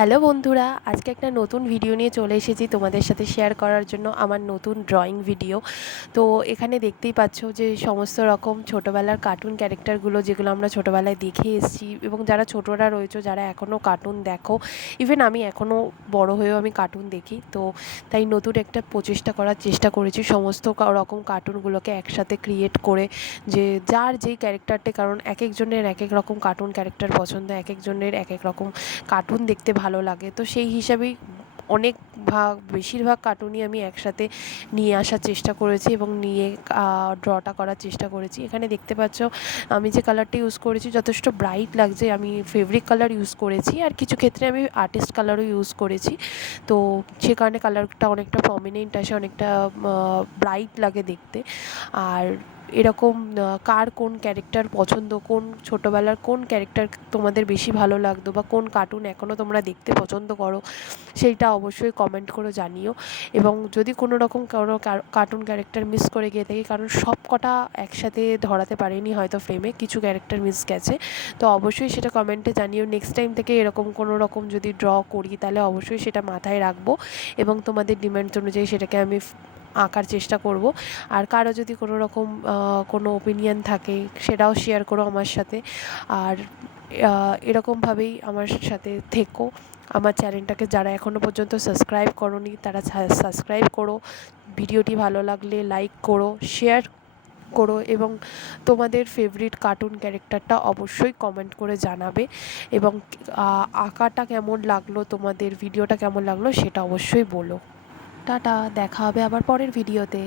Hello বন্ধুরা, আজকে একটা নতুন ভিডিও নিয়ে চলে এসেছি তোমাদের সাথে শেয়ার করার জন্য আমার নতুন ড্রয়িং ভিডিও। তো এখানে দেখতেই পাচ্ছ যে সমস্ত রকম ছোটোবেলার কার্টুন ক্যারেক্টারগুলো যেগুলো আমরা ছোটোবেলায় দেখে এসেছি, এবং যারা ছোটরা রয়েছে যারা এখনও কার্টুন দেখো, ইভেন আমি এখনও বড় হয়েও আমি কার্টুন দেখি। তো তাই নতুন একটা প্রচেষ্টা করার চেষ্টা করেছি সমস্ত রকম কার্টুনগুলোকে একসাথে ক্রিয়েট করে, যে যার যেই ক্যারেক্টারটি, কারণ এক একজনের এক এক রকম কার্টুন ক্যারেক্টার পছন্দ, এক একজনের এক এক রকম কার্টুন দেখতে ভালো লাগে। তো সেই হিসাবেই অনেক বেশিরভাগ কার্টুনই আমি একসাথে নিয়ে আসার চেষ্টা করেছি এবং নিয়ে ড্রটা করার চেষ্টা করেছি। এখানে দেখতে পাচ্ছ আমি যে কালারটা ইউজ করেছি যথেষ্ট ব্রাইট লাগছে, আমি ফেব্রিক কালার ইউজ করেছি, আর কিছু ক্ষেত্রে আমি আর্টিস্ট কালারও ইউজ করেছি। তো সে কারণে কালারটা অনেকটা প্রমিনেন্ট আসে, অনেকটা ব্রাইট লাগে দেখতে। আর এরকম কার কোন ক্যারেক্টার পছন্দ, কোন ছোটোবেলার কোন ক্যারেক্টার তোমাদের বেশি ভালো লাগতো, বা কোন কার্টুন এখনও তোমরা দেখতে পছন্দ করো, সেইটা অবশ্যই কমেন্ট করে জানিও। এবং যদি কোনো রকম কোনো কার্টুন ক্যারেক্টার মিস করে গিয়ে থাকি, কারণ সব কটা একসাথে ধরাতে পারিনি হয়তো ফ্রেমে, কিছু ক্যারেক্টার মিস গেছে, তো অবশ্যই সেটা কমেন্টে জানিও। নেক্সট টাইম থেকে এরকম কোনো রকম যদি ড্র করি তাহলে অবশ্যই সেটা মাথায় রাখবো, এবং তোমাদের ডিমান্ড অনুযায়ী সেটাকে আমি আঁকার চেষ্টা করব। আর কারো যদি কোনো রকম কোনো ওপিনিয়ন থাকে সেটাও শেয়ার করো আমার সাথে। আর এরকমভাবেই আমার সাথে থেকো। আমার চ্যানেলটাকে যারা এখনও পর্যন্ত সাবস্ক্রাইব করোনি তারা সাবস্ক্রাইব করো, ভিডিওটি ভালো লাগলে লাইক করো, শেয়ার করো, এবং তোমাদের ফেভারিট কার্টুন ক্যারেক্টারটা অবশ্যই কমেন্ট করে জানাবে। এবং আঁকাটা কেমন লাগলো, তোমাদের ভিডিওটা কেমন লাগলো সেটা অবশ্যই বলো। টাটা, দেখা হবে আবার পরের ভিডিওতে।